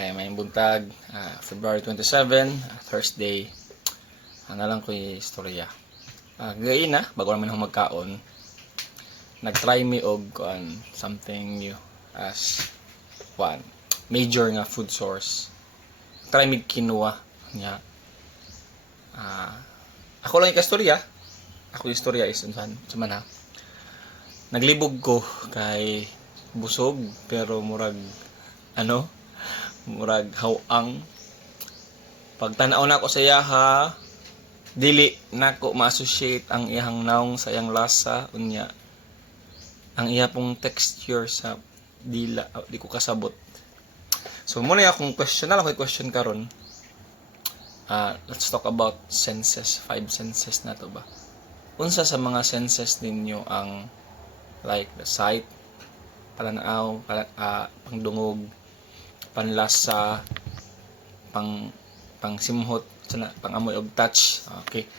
Ay may buntag, February 27, Thursday. Ano lang ko yung istorya. Gayon na, bago naman ako magkaon, nag-try me og something new as one major nga food source. Try me quinoa niya. Ako lang yung kastorya. Ako yung istorya is unsan man ha. Naglibog ko kay busog pero murag murag hawang. Pagtanaw na ako sa yaha, dili nako ma-associate ang iyang naong sa iyang lasa unya. Ang iya pong texture sa dila, di ko kasabot. So muna akong question karon. Let's talk about senses, 5 senses na to ba. Unsa sa mga senses ninyo ang like the sight, pananaw, pangdungog, panlasa, pangsimhot, pangamoy og touch. Okay.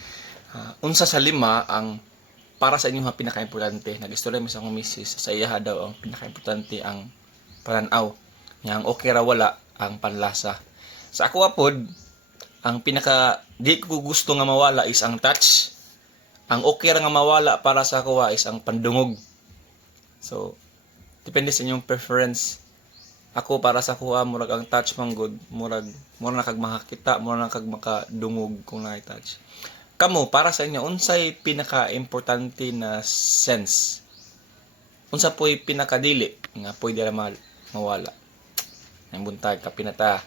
Unsa sa lima ang para sa inyo pinaka-importante? Nag-istorya mi sa akong misis, sa iya daw ang pinaka-importante ang pananaw. Nya ang okay ra wala ang panlasa. Sa ako pod, ang pinaka di ko gusto nga mawala is ang touch. Ang okay ra nga mawala para sa ako is ang pandungog. So, depende sa inyong preference. Ako para sa kuha murag ang touch man good, murag na kag makakita, murag na kag makadungog kung na-touch. Kamo para sa inyo unsay pinaka-importante na sense? Unsa po'y pinakadili nga pwede ra mawala? Ang buntag kapinata.